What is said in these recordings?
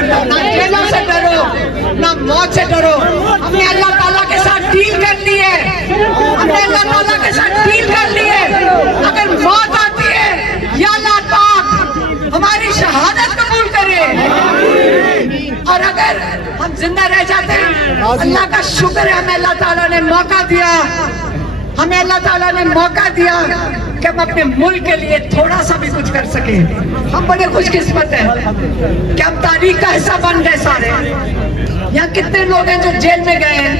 ना जेलों से डरो, ना मौत से डरो। हमने अल्लाह ताला के साथ डील कर ली है, हमने अल्लाह ताला के साथ डील कर ली है। अगर मौत आती है या अल्लाह पाक हमारी शहादत कबूल करे, और अगर हम जिंदा रह जाते हैं, अल्लाह का शुक्र है हमें अल्लाह ताला ने मौका दिया, हमें अल्लाह ताला ने मौका दिया कि हम अपने मुल्क के लिए थोड़ा सा भी कुछ कर सके। हम बड़े खुशकिस्मत हैं कि हम तारीख का हिस्सा बन गए सारे। यहाँ कितने लोग हैं जो जेल में गए हैं,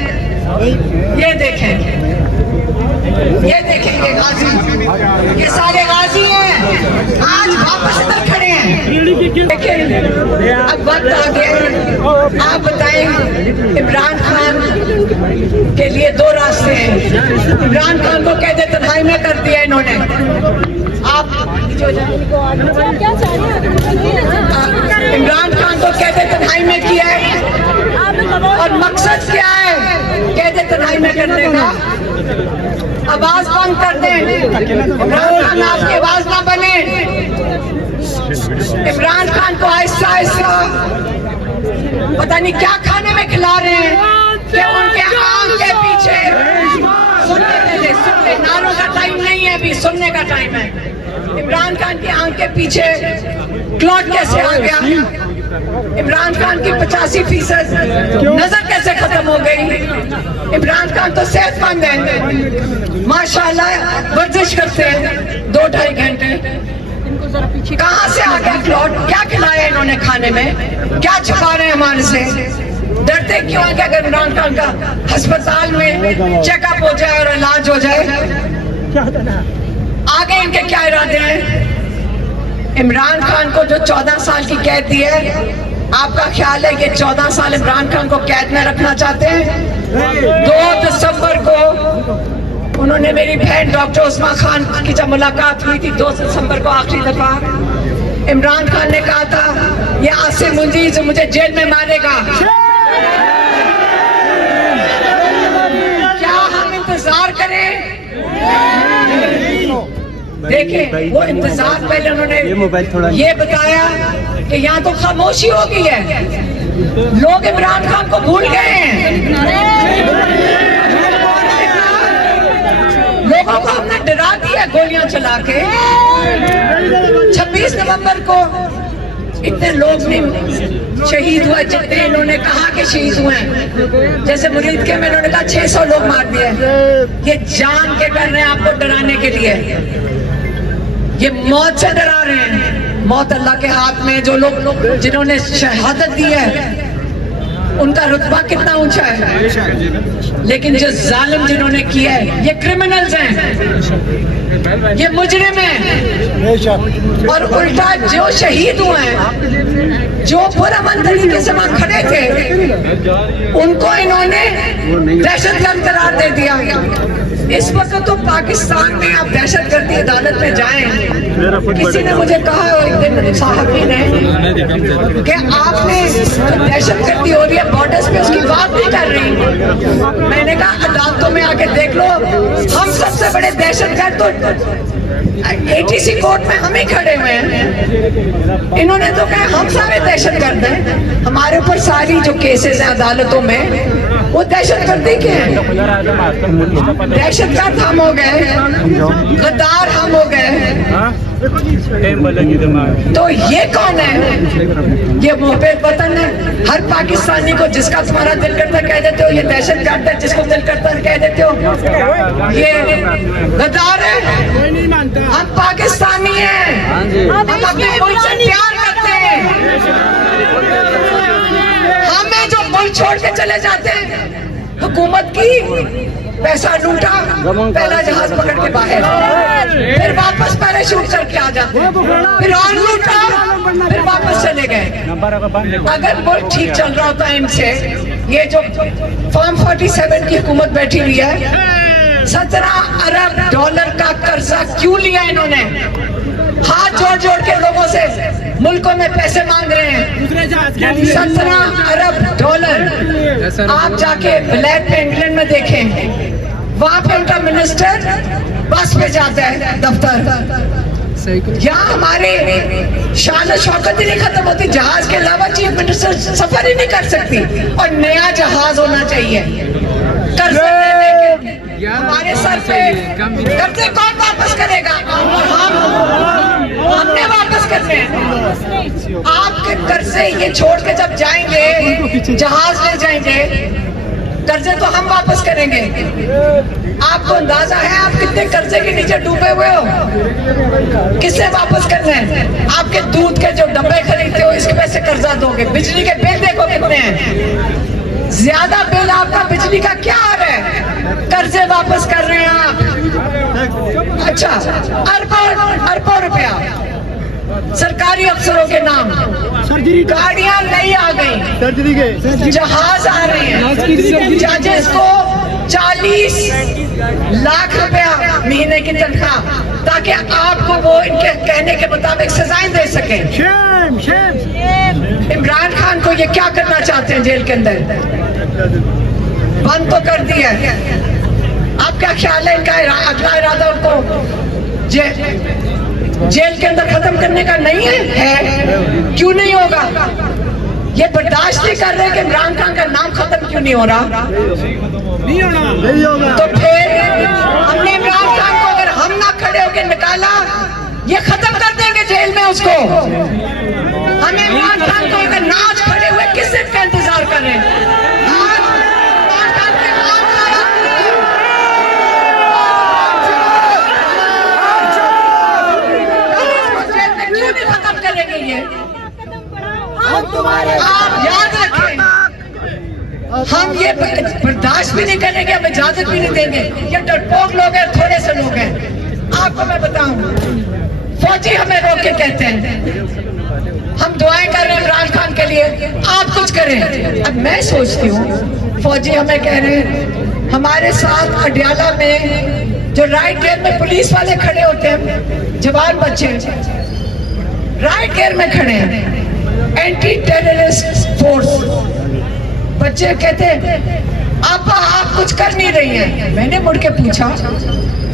ये देखें, ये देखें, ये गाजी, ये सारे गाजी हैं, आज वापस इधर खड़े हैं। देखिए अब वक्त आ गया है, आप बताएं इमरान खान के लिए दो रास्ते हैं। इमरान खान को कैद तन्हाई में कर दिया इन्होंने। आप इमरान खान को कैद तन्हाई में किया है, और मकसद क्या है कैद तन्हाई में करने का? आवाज बंद कर दें, इमरान खान आपकी आवाज ना बने। इमरान खान को आहिस्ता आहिस्ता पता नहीं क्या खाने में खिला रहे हैं कि उनके आंख के पीछे सुनने नारों का टाइम नहीं है, अभी सुनने का टाइम है। इमरान खान की आंख के पीछे क्लॉट कैसे आ गया? इमरान खान की 85% नजर कैसे खत्म हो गई? इमरान खान तो सेहतमंद है, माशाल्लाह वर्जिश करते हैं 2-2.5 घंटे। कहाँ से आ गया क्लॉट? क्या खिलाया इन्होंने खाने में? क्या छुपा रहे हैं हमारे से? डरते क्यों है कि अगर इमरान खान का अस्पताल में चेकअप हो जाए और इलाज हो जाए? आगे इनके क्या इरादे हैं? इमरान खान को जो 14 साल की कैद दी है, आपका ख्याल है कि 14 साल इमरान खान को कैद में रखना चाहते हैं? 2 दिसंबर को उन्होंने मेरी बहन डॉक्टर उस्मा खान की जब मुलाकात हुई थी 2 दिसंबर को आखिरी दफा, इमरान खान ने कहा था ये आसिम मुंजीज मुझे जेल में मारेगा। क्या हम इंतजार करें? देखें वो इंतजार पहले उन्होंने ये बताया कि यहाँ तो खामोशी हो गई है, लोग इमरान खान को भूल गए हैं। लोगों को हमने डरा दिया गोलियां चला के। 26 नवंबर को इतने लोग नहीं शहीद हुए जितने इन्होंने कहा कि शहीद हुए। जैसे मुरीद के में इन्होंने कहा 600 लोग मार दिए। ये जान के कर रहे हैं आपको डराने के लिए, ये मौत से डरा रहे हैं। मौत अल्लाह के हाथ में। जो लोग जिन्होंने शहादत दी है उनका रुतबा कितना ऊंचा है, लेकिन जो जालिम जिन्होंने किया है ये क्रिमिनल्स हैं, ये मुजरिम हैं। और उल्टा जो शहीद हुए हैं, जो पुरअमन तरीके से वहां खड़े थे, उनको इन्होंने दहशतगर्द करार दे दिया। इस वक्त तो पाकिस्तान में आप दहशतगर्दी अदालत में जाएं। किसी ने मुझे कहा एक दिन साहबी ने कि आपने दहशतगर्दी हो रही है बॉर्डर्स पे, उसकी बात नहीं कर रही। मैंने कहा अदालतों में आके देख लो, हम सबसे बड़े दहशतगर्द तो ATC कोर्ट में हम ही खड़े हुए हैं। इन्होंने तो कहा हम सारे दहशतगर्द हैं, हमारे ऊपर सारी जो केसेस हैं अदालतों में वो दहशतगर्दी के हैं। दहशतगर्द हम हो गए, गद्दार हम हो गए। तो ये कौन है? ये मुहब्बत वतन है। हर पाकिस्तानी को जिसका तुम्हारा दिल करता कह देते हो ये दहशतगर्द है, जिसको दिल करता कह देते हो ये गद्दार है। हम पाकिस्तानी हैं, हम अपने मुल्क से प्यार करते हैं। हमें जो मुल्क छोड़ के चले जाते हैं, हुकूमत की पैसा लूटा, पहला जहाज पकड़ के बाहर, फिर वापस पैराशूट करके आ जाते, फिर और लूटा, फिर वापस चले गए। अगर मुल्क ठीक चल रहा होता है इनसे, ये जो फॉर्म 47 की हुकूमत बैठी हुई है, 17 अरब डॉलर का कर्जा क्यों लिया इन्होंने? हाथ जोड़ जोड़ के लोगों से मुल्कों में पैसे मांग रहे हैं। 17 अरब डॉलर। आप जाके ब्लैक पे इंग्लैंड में देखें, वहां पे उनका मिनिस्टर बस पे जाता है दफ्तर, यहाँ हमारे शान और शौकत ही नहीं खत्म होती, जहाज के अलावा चीफ मिनिस्टर सफर ही नहीं कर सकती, और नया जहाज होना चाहिए। कर्जे लेने के हमारे सर पे कर्जे कौन वापस करेगा? हमने वापस करने हैं। आपके कर्जे ये छोड़ के जब जाएंगे, जहाज ले जाएंगे, कर्जे तो हम वापस करेंगे। आपको अंदाजा है आप कितने कर्जे के नीचे डूबे हुए हो? किससे वापस करना है? आपके दूध के जो डब्बे खरीदते हो इसके पैसे कर्जा दोगे। बिजली के बिल देखो कितने हैं, ज्यादा बिल आपका बिजली का क्या आ रहा है? कर्जे वापस कर रहे हैं आप। अच्छा, अरबों रुपया सरकारी अफसरों के नाम, गाड़ियां नई आ गई, जहाज आ रहे हैं, जजेस को 40 लाख रुपया महीने की तनख्वाह, ताकि आपको वो इनके कहने के मुताबिक सजाएं दे सके। इमरान खान को ये क्या करना चाहते हैं जेल के अंदर? बंद तो कर दिया है। आप क्या ख्याल है इनका अगला इरादा उनको जेल के अंदर खत्म करने का नहीं है? क्यों नहीं होगा? ये बर्दाश्त नहीं कर रहे कि इमरान खान का नाम खत्म क्यों नहीं हो रहा? नहीं होगा। तो फिर हमने इमरान खान को अगर हम ना खड़े होकर निकाला, ये खत्म कर देंगे जेल में उसको। हमें इमरान खान को अगर ना आज खड़े हुए किस सिर्फ का इंतजार कर रहे हैं? आप याद रखें, हम ये बर्दाश्त भी नहीं करेंगे, हम इजाजत भी नहीं देंगे। ये डरपोक लोग हैं, थोड़े से लोग हैं। आपको मैं बताऊं, फौजी हमें रोक के कहते हैं हम दुआएं कर रहे हैं इमरान खान के लिए, आप कुछ करें। अब मैं सोचती हूँ, फौजी हमें कह रहे हैं, हमारे साथ अडियाला में जो राइट गेयर में पुलिस वाले खड़े होते हैं, जवान बच्चे राइट गेयर में खड़े हैं, एंटी टेररिस्ट फोर्स, बच्चे कहते आप कुछ कर नहीं रही हैं। मैंने मुड़ के पूछा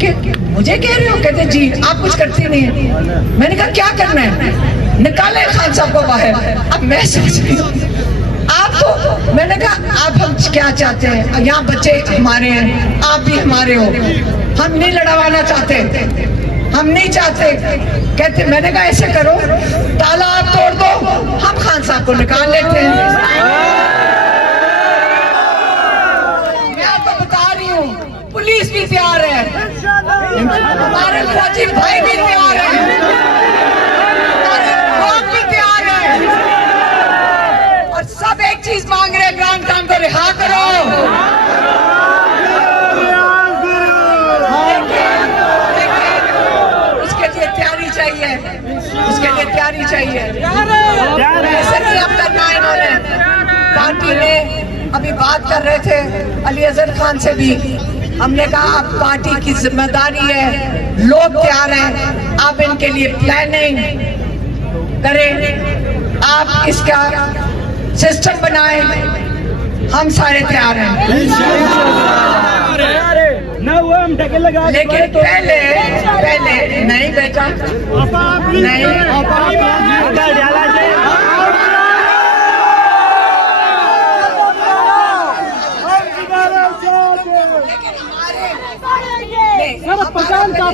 कि मुझे कह रहे हो? कहते जी आप कुछ करती नहीं है। मैंने कहा क्या करना है? निकाले खान साहब को बाहर। अब मैं सोच रही हूँ आप तो, मैंने कहा आप हम क्या चाहते हैं? यहाँ बच्चे हमारे हैं, आप भी हमारे हो, हम नहीं लड़वाना चाहते, हम नहीं चाहते। कहते, मैंने कहा ऐसे करो, ताला आप तोड़ दो, हम खान साहब को निकाल लेते हैं। मैं आपको बता रही हूँ, पुलिस भी तैयार है, हमारे फौजी भाई भी तैयार है, हमारे लोग भी तैयार है, और सब एक चीज मांग रहे हैं, इमरान खान को रिहा करो। उसके लिए तैयारी चाहिए। ऐसे नहीं अब करना है इन्होंने। पार्टी ने अभी बात कर रहे थे अली अजहर खान से भी, हमने कहा अब पार्टी की जिम्मेदारी है, लोग तैयार हैं, आप इनके लिए प्लानिंग करें, आप इसका सिस्टम बनाएं, हम सारे तैयार हैं। लेकिन पहले नहीं बेटा, नहीं,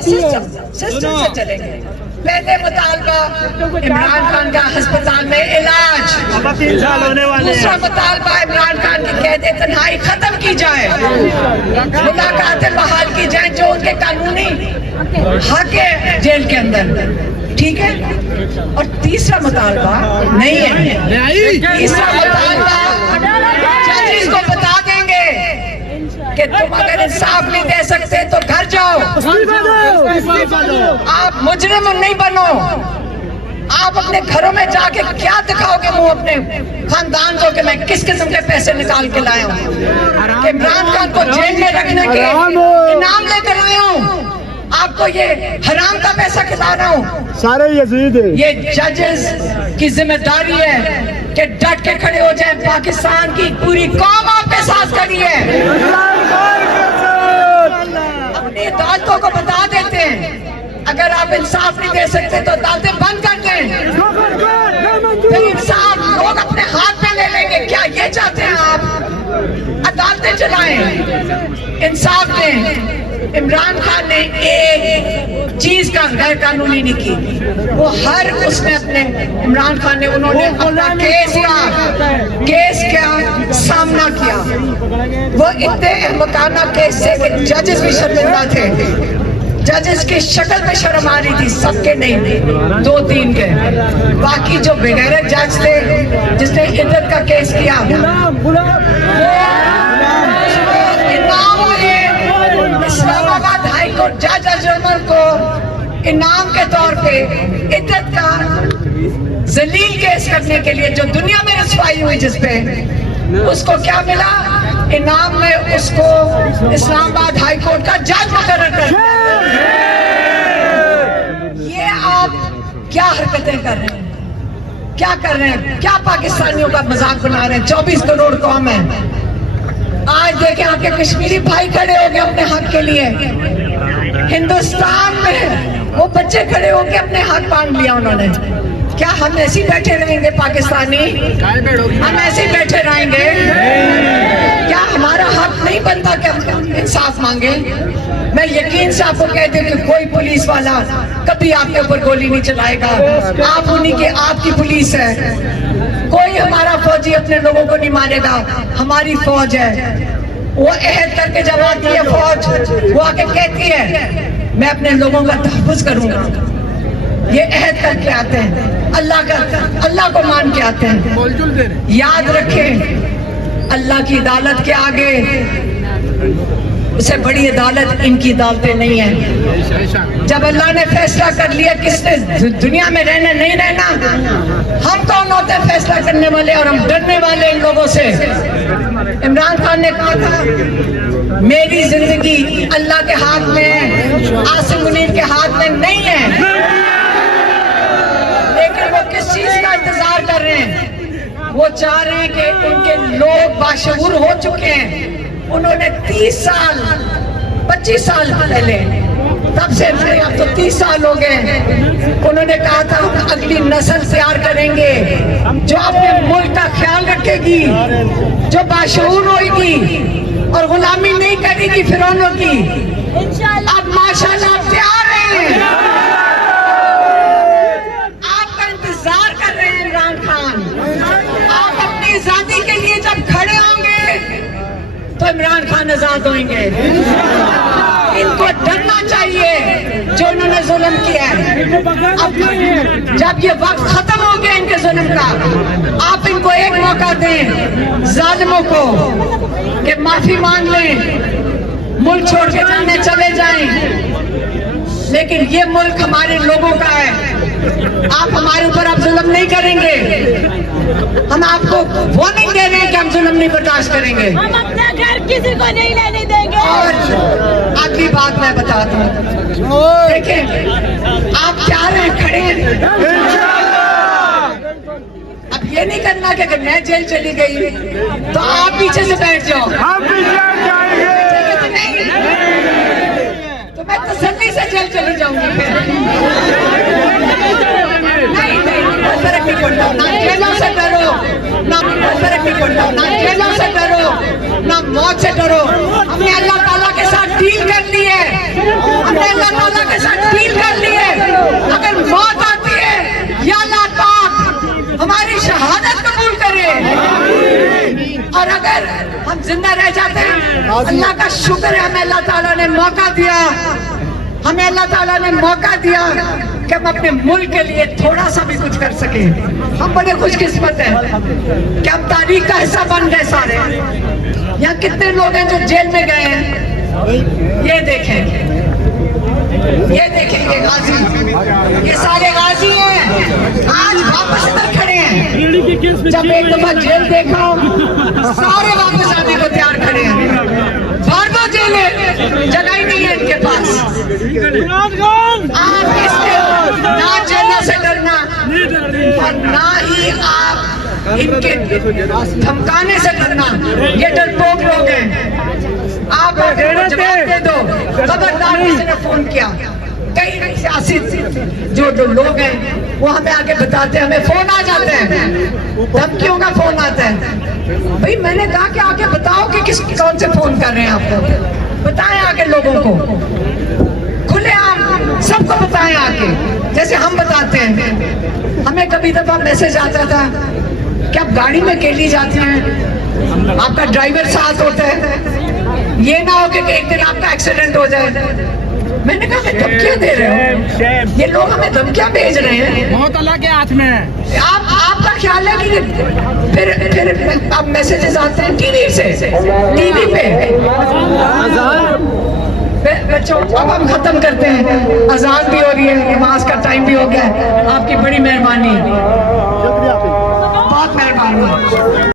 सिस्टम से चलेंगे। पहले मुतालबा इमरान खान का अस्पताल में इलाज, 3 साल होने वाले। दूसरा मुतालबा इमरान खान की कैद तन्हाई खत्म की जाए, मुलाकातें बहाल की जाए, जो उनके कानूनी हक है जेल के अंदर, ठीक है। और तीसरा मुतालबा नहीं है, तीसरा मुतालबा जजेस को बता देंगे कि तुम अगर इंसाफ नहीं दे सकते तो घर जाओ, आप मुजरिम नहीं बनो। आप अपने घरों में जाके क्या दिखाओगे मुंह अपने खानदान को कि मैं किस किस्म के पैसे निकाल के लाया हूँ, कि इमरान खान को जेल में रखने के इनाम लेकर आया हूँ, आपको ये हराम का पैसा खिला रहा हूँ। सारे यजीद हैं। ये जजेस की जिम्मेदारी है कि डट के खड़े हो जाए। पाकिस्तान की पूरी कौम आपके साथ खड़ी है। अपनी अदालतों को बता देते हैं, अगर آپ انصاف نہیں دے سکتے تو عدالتیں بند کر دیں، پھر انصاف لوگ اپنے ہاتھ میں لے لیں گے. کیا یہ چاہتے ہیں آپ؟ عدالتیں چلائیں، انصاف دیں. عمران خان نے ایک چیز کا غیر قانونی نہیں کی، وہ ہر اس نے اپنے عمران خان نے انہوں نے اپنا کیس کا سامنا کیا. وہ اتنے احمقانہ کیس سے کہ ججز بھی شرمندہ تھے، ججز کی شکل پہ شرم آ رہی تھی، سب کے نہیں، 2-3 کے. باقی جو بغیر جج تھے، جس نے عدت کا کیس کیا، اسلام آباد ہائی کورٹ جج اجمل کو انعام کے طور پہ عدت کا ذلیل کیس کرنے کے لیے جو دنیا میں رسوائی ہوئی جس پہ، اس کو کیا ملا؟ انعام میں اس کو اسلام آباد ہائی کورٹ کا جج مقرر کر دیا. یہ آپ کیا حرکتیں کر رہے ہیں؟ کیا کر رہے ہیں؟ کیا پاکستانیوں کا مذاق بنا رہے ہیں؟ 24 کروڑ قوم ہے. آج دیکھیں آپ کے کشمیری بھائی کھڑے ہو گئے اپنے حق کے لیے. ہندوستان میں وہ بچے کھڑے ہو کے اپنے حق مانگ لیا انہوں نے. کیا ہم ایسے ہی بیٹھے رہیں گے پاکستانی؟ ہم ایسے ہی بیٹھے رہیں گے؟ کیا ہمارا حق نہیں بنتا کہ ہم انصاف مانگیں؟ میں یقین سے آپ کو کہہ دوں کہ کوئی پولیس والا کبھی آپ کے اوپر گولی نہیں چلائے گا. آپ انہیں کے آپ کی پولیس ہے. کوئی ہمارا فوجی اپنے لوگوں کو نہیں مارے گا. ہماری فوج ہے، وہ عہد کر کے جب آتی ہے فوج، وہ آ کے کہتی ہے میں اپنے لوگوں کا تحفظ کروں گا. یہ عہد کر کے آتے ہیں، اللہ کو مان کے آتے ہیں. یاد رکھیں، اللہ کی عدالت کے آگے اسے بڑی عدالت ان کی عدالتیں نہیں ہیں. جب اللہ نے فیصلہ کر لیا کس نے دنیا میں رہنا نہیں رہنا، ہم کون ہوتے ہیں فیصلہ کرنے والے؟ اور ہم ڈرنے والے ان لوگوں سے. عمران خان نے کہا تھا میری زندگی اللہ کے ہاتھ میں ہے، عاصم منیر کے ہاتھ میں نہیں ہے. لیکن وہ کس چیز کا انتظار کر رہے ہیں؟ وہ چاہ رہے ہیں کہ ان کے لوگ باشعور ہو چکے ہیں. انہوں نے 30 سال 25 سال پہلے، تب سے اب تو 30 سال ہو گئے، انہوں نے کہا تھا ہم اگلی نسل تیار کریں گے جو اپنے ملک کا خیال رکھے گی، جو باشعور ہوئے گی اور غلامی نہیں کرے گی فرعونوں کی. اب ماشاءاللہ آپ تیار ہیں، آپ کا انتظار کر رہے ہیں عمران خان. آپ اپنی آزادی کے لیے جب کھڑے ہوں گے تو عمران خان آزاد ہوئیں گے. ان کو ڈرنا چاہیے جو انہوں نے ظلم کیا ہے. اب جب یہ وقت ختم ہو گیا ان کے ظلم کا، آپ ان کو ایک موقع دیں ظالموں کو کہ معافی مانگ لیں، ملک چھوڑ کے جانے چلے جائیں. لیکن یہ ملک ہمارے لوگوں کا ہے. آپ ہمارے اوپر آپ ظلم نہیں کریں گے. ہم آپ کو وارننگ دے رہے ہیں کہ ہم ظلم نہیں برداشت کریں گے. ہم اپنا گھر کسی کو نہیں لینے دیں گے. اور آخری بات میں بتاتا ہوں، دیکھیں آپ تیار ہیں، کھڑے ہیں. اب یہ نہیں کرنا کہ اگر میں جیل چلی گئی تو آپ پیچھے سے بیٹھ جاؤ. تو میں تسلی سے جیل چلی جاؤں گی. نہیں کوئی فرق نہیں پڑتا. نہ جیلوں سے ڈرو، نہ کوئی فرق نہیں پڑتا. نہ جیلوں سے ڈرو، نہ موت سے ڈرو. ہم نے اللہ تعالیٰ کے ساتھ ڈیل کر لی ہے. ہم نے اللہ تعالیٰ کے ساتھ ڈیل کر لی ہے. اگر موت آتی ہے یا اللہ پاک ہماری شہادت قبول کرے، اور اگر ہم زندہ رہ جاتے ہیں اللہ کا شکر ہے. ہمیں اللہ تعالیٰ نے موقع دیا، ہمیں اللہ تعالیٰ نے موقع دیا کہ ہم اپنے ملک کے لیے تھوڑا سا بھی کچھ کر سکیں. ہم بڑے خوش قسمت ہیں کہ ہم تاریخ کا حصہ بن گئے. سارے یہاں کتنے لوگ ہیں جو جیل میں گئے ہیں. یہ دیکھیں، یہ دیکھیں، یہ غازی، یہ سارے غازی ہیں. آج واپس ادھر کھڑے ہیں. جب ایک دفعہ جیل دیکھا سارے واپس آنے کو تیار کھڑے ہیں. بھارگو جیل ہے، جگہ ہی نہیں ہے ان کے پاس. آپ اس کے نہ جیلوں سے ڈرنا اور نہ ہی آپ ان کے دھمکانے سے ڈرنا. یہ ڈرپوک لوگ ہیں. آپ جواب دے دو. خبردار کسی نے فون کیا کئی سیاسی جو لوگ ہیں وہ ہمیں آگے بتاتے ہیں, ہمیں فون آ جاتے ہیں, دھمکیوں کا فون آتا ہے. بھئی میں نے کہا کہ آگے بتاؤ کہ کون سے فون کر رہے ہیں آپ کو, بتائیں آگے لوگوں کو, کھلے عام سب کو بتائیں آگے, جیسے ہم بتاتے ہیں. ہمیں کبھی دفعہ میسج آتا تھا کہ آپ گاڑی میں اکیلی جاتی ہیں, آپ کا ڈرائیور ساتھ ہوتا ہے, یہ نہ ہو کہ ایک دن آپ کا ایکسیڈنٹ ہو جائے. میں نے کہا کہ دھمکیاں دے رہے ہو, یہ لوگ ہمیں دھمکیاں بھیج رہے ہیں, بہت اللہ کے ہاتھ میں ہے. آپ کا خیال ہے کہ پھر اب میسیجز آتے ہیں ٹی وی سے, ٹی وی پہ. بچوں اب ہم ختم کرتے ہیں, اذان بھی ہو رہی ہے, نماز کا ٹائم بھی ہو گیا ہے. آپ کی بڑی مہربانی, بہت مہربانی.